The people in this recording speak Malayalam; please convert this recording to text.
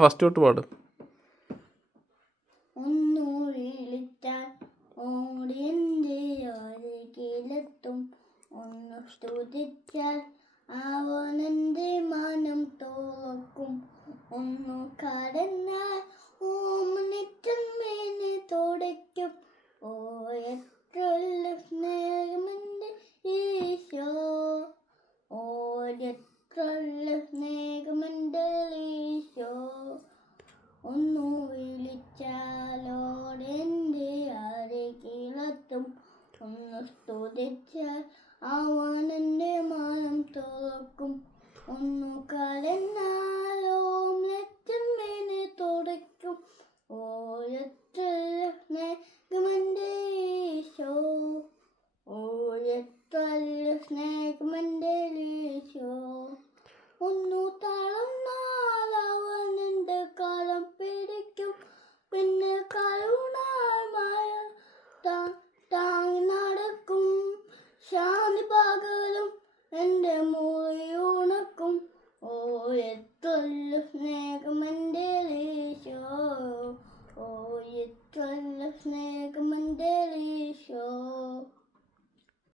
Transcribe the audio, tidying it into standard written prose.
ഫസ്റ്റ് തൊട്ട് പാട്. ഒന്നു വിളിച്ചാൽ ഓടിയെൻ്റെ അരികിലെത്തും, ഒന്നു സ്തുതിച്ചാൽ അവനെൻ്റെ മനം തുറക്കും, ഒന്നു കരഞ്ഞാൽ ഓമനിച്ചമ്മേനെ തുടയ്ക്കും. ഓ എത്ര സ്നേഹമെൻ്റെ ഈശോ, ഓ എത്ര സ്നേഹമെൻ്റെ ഈശോ. ഒന്നു വിളിച്ചാലോടെൻ്റെ അരികിലെത്തും, ഒന്ന് സ്തുതിച്ചാൽ അവനെൻ്റെ മനം തുറക്കും, ഒന്നു കരഞ്ഞാലോ നെച്ചമ്മേനെ തുടയ്ക്കും. ഓ എത്ര സ്നേഹമെൻ്റെ ഈശോ, ഓ എത്ര സ്നേഹമെൻ്റെ ഈശോ. ഒന്നു തളർന്നാൽ അവനെൻ്റെ കരം പിടിക്കും, പിന്നെ കരുണാമയ താങ്ങി നടക്കും. ശാന്തി പകരും എൻ്റെ മുറി ഉണക്കും. ഓ എത്ര സ്നേഹമെൻ്റെ ഈശോ, ഓ എത്ര സ്നേഹമെൻ്റെ ഈശോ.